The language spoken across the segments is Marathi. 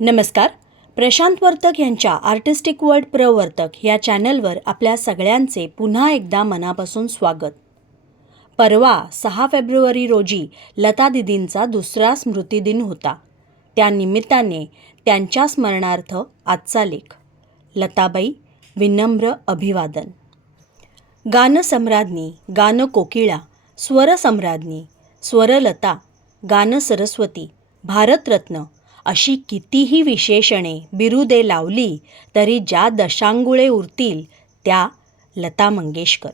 नमस्कार. प्रशांत वर्तक यांच्या आर्टिस्टिक वर्ल्ड प्रवर्तक या चॅनलवर आपल्या सगळ्यांचे पुन्हा एकदा मनापासून स्वागत. परवा 6 फेब्रुवारी रोजी लता दीदींचा दुसरा स्मृतिदिन होता. त्या निमित्ताने त्यांच्या स्मरणार्थ आजचा लेख. लताबाई, विनम्र अभिवादन. गानसम्राज्ञी, गानकोकिळा, स्वरसम्राज्ञी, स्वरलता, गानसरस्वती, भारतरत्न अशी कितीही विशेषणे बिरुदे लावली तरी ज्या दशांगुळे उरतील त्या लता मंगेशकर.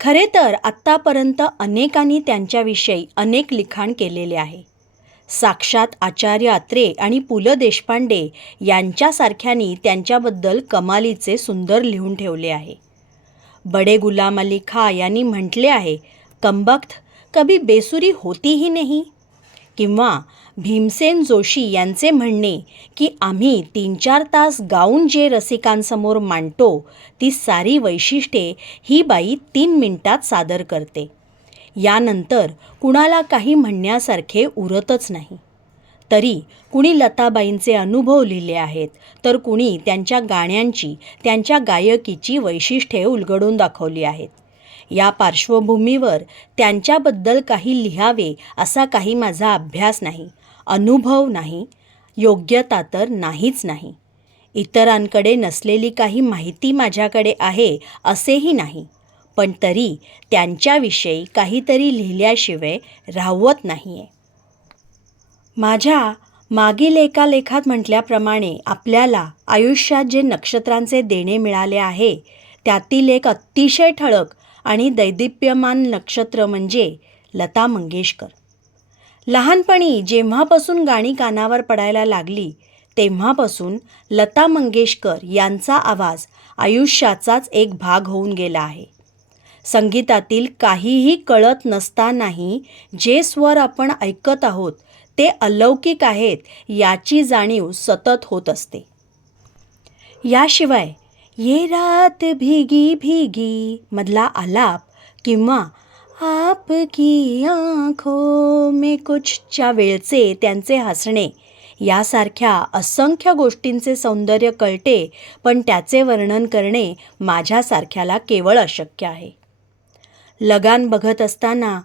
खरे तर आत्तापर्यंत अनेकांनी त्यांच्याविषयी अनेक लिखाण केलेले आहे. साक्षात आचार्य अत्रे आणि पु ल देशपांडे यांच्यासारख्यांनी त्यांच्याबद्दल कमालीचे सुंदर लिहून ठेवले आहे. बडे गुलाम अली खां यांनी म्हटले आहे, कमबख्त कभी बेसुरी होती ही नहीं. किंवा भीमसेन जोशी यांचे म्हणणे की आम्ही 3-4 तास गाऊन जे रसिकांसमोर मांडतो ती सारी वैशिष्ट्ये ही बाई 3 मिनिटात सादर करते. यानंतर कुणाला काही म्हणण्यासारखे उरतच नाही. तरी कुणी लताबाईंचे अनुभव लिहिले आहेत, तर कुणी त्यांच्या गाण्यांची, त्यांच्या गायकीची वैशिष्ट्ये उलगडून दाखवली आहेत. या पार्श्वभूमीवर त्यांच्याबद्दल काही लिहावे असा काही माझा अभ्यास नाही, अनुभव नाही, योग्यता तर नाहीच नाही. इतरांकडे नसलेली काही माहिती माझ्याकडे आहे असेही नाही, पण तरी त्यांच्याविषयी काहीतरी लिहिल्याशिवाय राहवत नाही आहे. माझ्या मागील एका लेखात म्हटल्याप्रमाणे आपल्याला आयुष्यात जे नक्षत्रांचे देणे मिळाले आहे त्यातील एक अतिशय ठळक आणि दैदिप्यमान नक्षत्र म्हणजे लता मंगेशकर. लहानपणी जेव्हापासून गाणी कानावर पडायला लागली तेव्हापासून लता मंगेशकर यांचा आवाज आयुष्याचाच एक भाग होऊन गेला आहे. संगीतातील काहीही कळत नसतानाही जे स्वर आपण ऐकत आहोत ते अलौकिक आहेत याची जाणीव सतत होत असते. याशिवाय ये रात भीगी भीगी मधला आलाप किंवा आपकी आँखों में कुछच्या वेळचे त्यांचे हसणे यासारख्या असंख्य गोष्टींचे सौंदर्य कळते, पण त्याचे वर्णन करणे माझ्यासारख्याला केवळ अशक्य आहे. लगान बघत असताना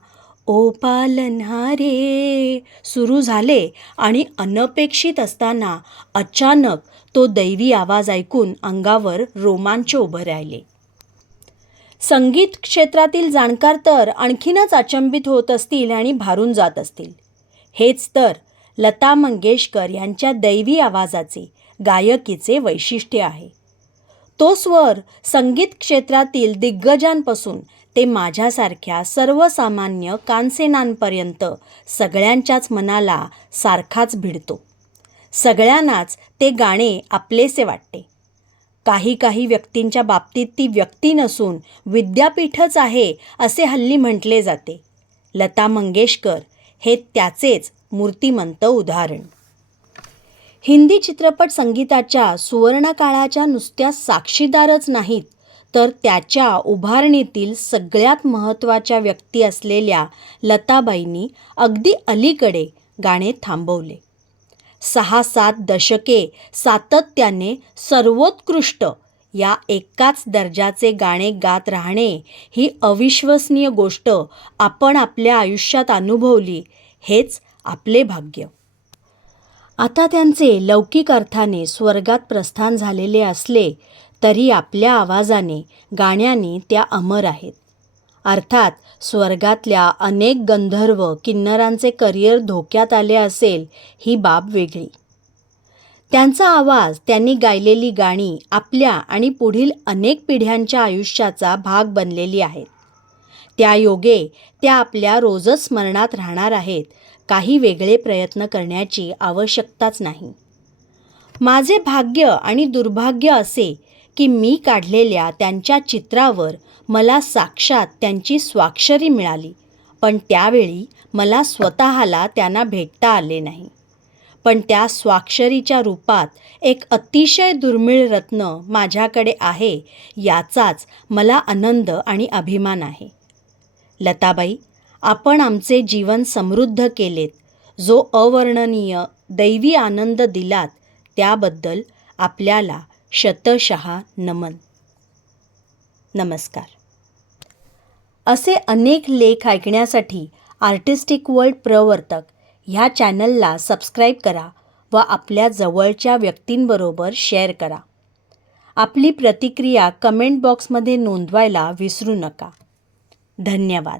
ओ पालनहारे सुरू झाले आणि अनपेक्षित असताना अचानक तो दैवी आवाज ऐकून अंगावर रोमांच उभे राहिले. संगीत क्षेत्रातील जाणकार तर आणखीनच अचंबित होत असतील आणि भारून जात असतील. हेच तर लता मंगेशकर यांच्या दैवी आवाजाचे, गायकीचे वैशिष्ट्य आहे. तो स्वर संगीत क्षेत्रातील दिग्गजांपासून ते माझ्यासारख्या सर्वसामान्य कानसेनांपर्यंत सगळ्यांच्याच मनाला सारखाच भिडतो. सगळ्यांनाच ते गाणे आपलेसे वाटते. काही व्यक्तींच्या बाबतीत ती व्यक्ती नसून विद्यापीठच आहे असे हल्ली म्हटले जाते. लता मंगेशकर हे त्याचेच मूर्तिमंत उदाहरण. हिंदी चित्रपट संगीताच्या सुवर्णकाळाच्या नुसत्या साक्षीदारच नाहीत, तर त्याच्या उभारणीतील सगळ्यात महत्त्वाच्या व्यक्ती असलेल्या लताबाईंनी अगदी अलीकडे गाणे थांबवले. 6-7 दशके सातत्याने सर्वोत्कृष्ट या एकाच दर्जाचे गाणे गात राहणे ही अविश्वसनीय गोष्ट आपण आपल्या आयुष्यात अनुभवली हेच आपले भाग्य. आता त्यांचे लौकिक अर्थाने स्वर्गात प्रस्थान झालेले असले तरी आपल्या आवाजाने, गाण्याने त्या अमर आहेत. अर्थात स्वर्गातल्या अनेक गंधर्व किन्नरांचे करिअर धोक्यात आले असेल ही बाब वेगळी. त्यांचा आवाज, त्यांनी गायलेली गाणी आपल्या आणि पुढील अनेक पिढ्यांच्या आयुष्याचा भाग बनलेली आहेत. त्यायोगे त्या आपल्या रोजच स्मरणात राहणार आहेत. काही वेगळे प्रयत्न करण्याची आवश्यकताच नाही. माझे भाग्य आणि दुर्भाग्य असे की मी काढलेल्या त्यांच्या चित्रावर मला साक्षात त्यांची स्वाक्षरी मिळाली, पण त्यावेळी मला स्वतःला त्यांना भेटता आले नाही. पण त्या स्वाक्षरीच्या रूपात एक अतिशय दुर्मिळ रत्न माझ्याकडे आहे याचाच मला आनंद आणि अभिमान आहे. लताबाई, आपण आमचे जीवन समृद्ध केलेत. जो अवर्णनीय दैवी आनंद दिलात त्याबद्दल आपल्याला शतशः नमन. नमस्कार. असे अनेक लेख ऐकण्यासाठी आर्टिस्टिक वर्ल्ड प्रवर्तक ह्या चॅनलला सबस्क्राईब करा व आपल्या जवळच्या व्यक्तींबरोबर शेअर करा. आपली प्रतिक्रिया कमेंट बॉक्समध्ये नोंदवायला विसरू नका. धन्यवाद.